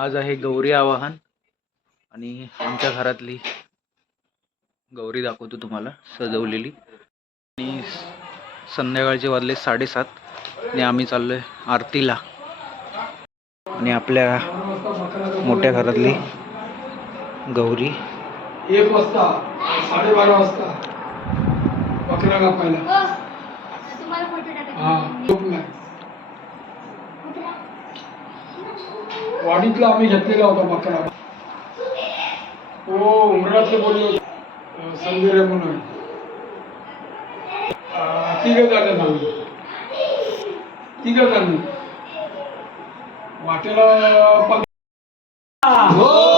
आज आहे गौरी आवाहन. आणि आमच्या घरातली गौरी दाखवतो तुम्हाला सजवलेली. आणि संध्याकाळचे वाजले साडेसात. आणि आम्ही चाललोय आरतीला. आणि आपल्या मोठ्या घरातली गौरी. एक वाजता साडेबारा वाजता. वाडीतला आम्ही घेतलेला होता बकरा तो हो, उमरातले बोलले होते. संजय म्हणून. अं, तिघ जण आम्ही तिघ जण. वाटेला पण हो,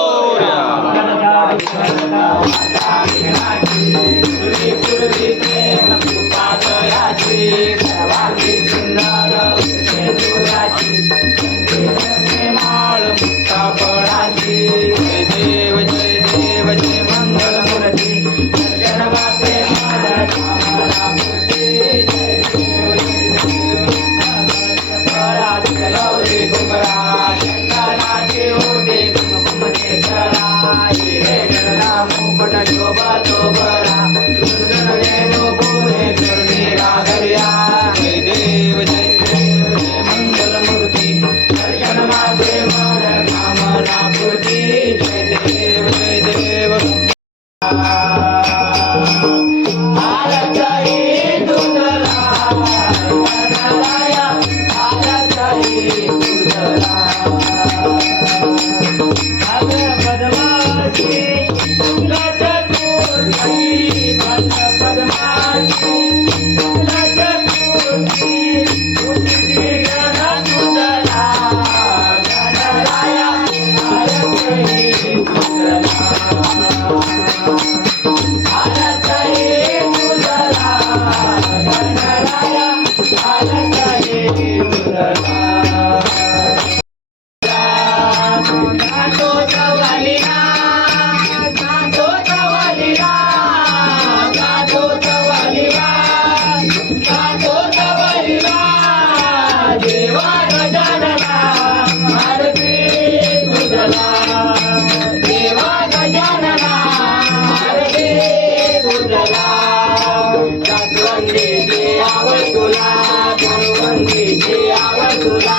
तुला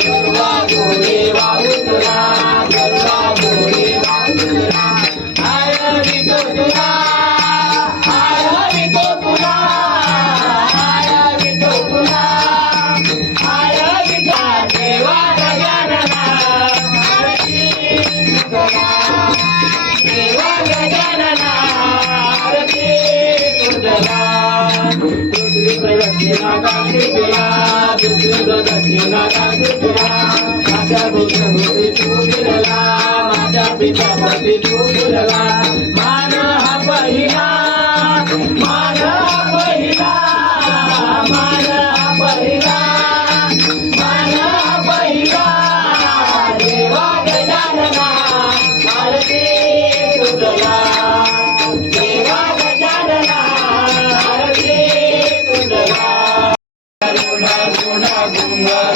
सर्व गोरे वाहू तुला पग मान हा पहिला नाचे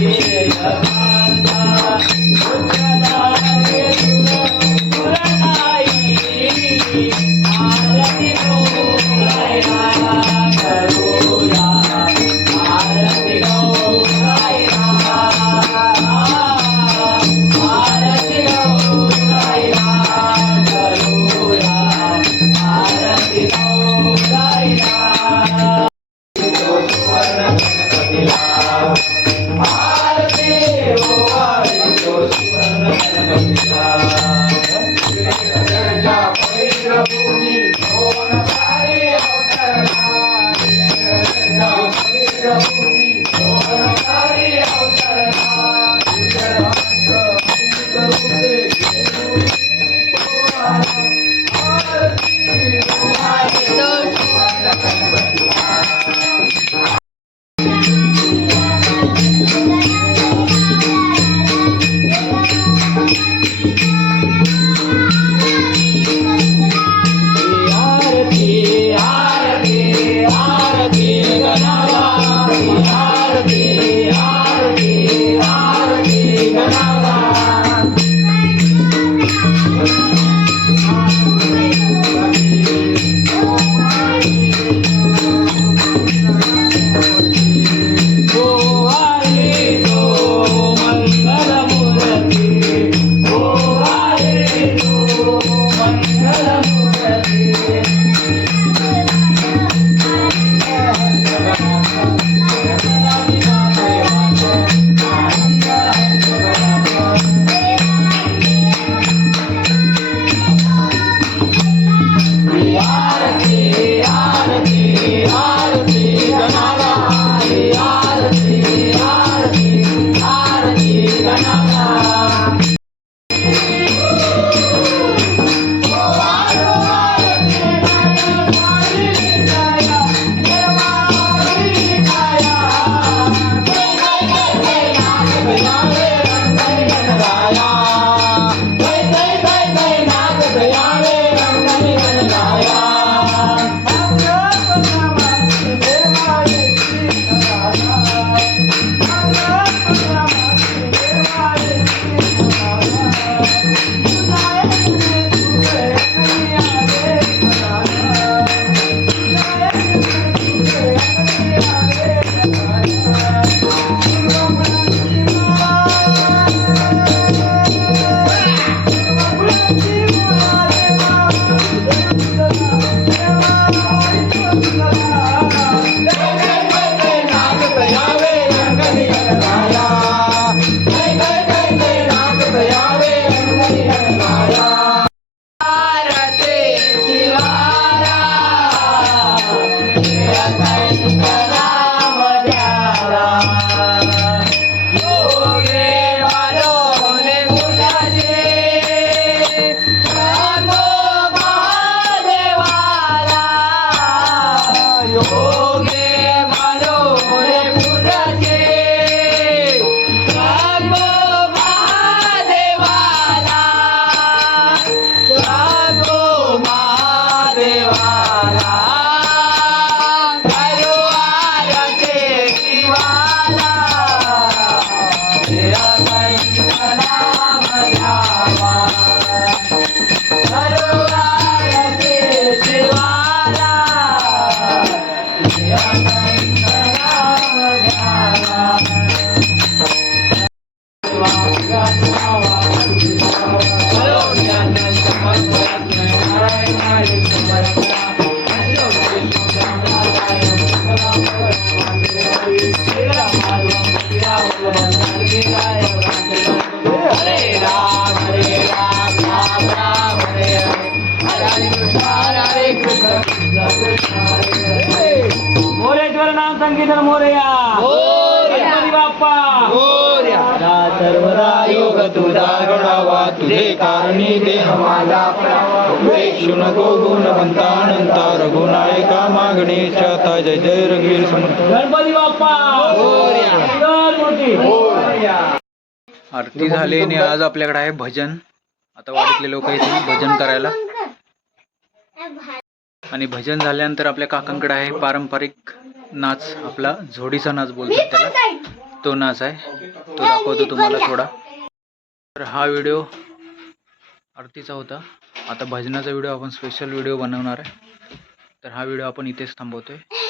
Yeah. Bye. मोरेश्वर नाम संकीर्तन मोरया. बाप्पा. सर्वदा योग तुझा गणावा तुझे कारणी देह माझा प्रेक्षु नको गुणवंता अनंता रघुनायका मागणेच्या जय जय रघुवीर समर्थ गणपती! बाप्पा आरती झाली आणि आज आपल्याकडे आहे भजन. आता वाडीतले लोक येतील भजन करायला. आणि भजन झाल्यानंतर आपल्या काकांकडे आहे पारंपरिक नाच आपला झोडीचा नाच बोलतात त्याला. तो नाच आहे. तो दाखवतो तुम्हाला थोडा. तर हा व्हिडिओ आरतीचा होता. आता भजनाचा व्हिडिओ आपण स्पेशल व्हिडिओ बनवणार आहे. तर हा व्हिडिओ आपण इथेच थांबवतोय.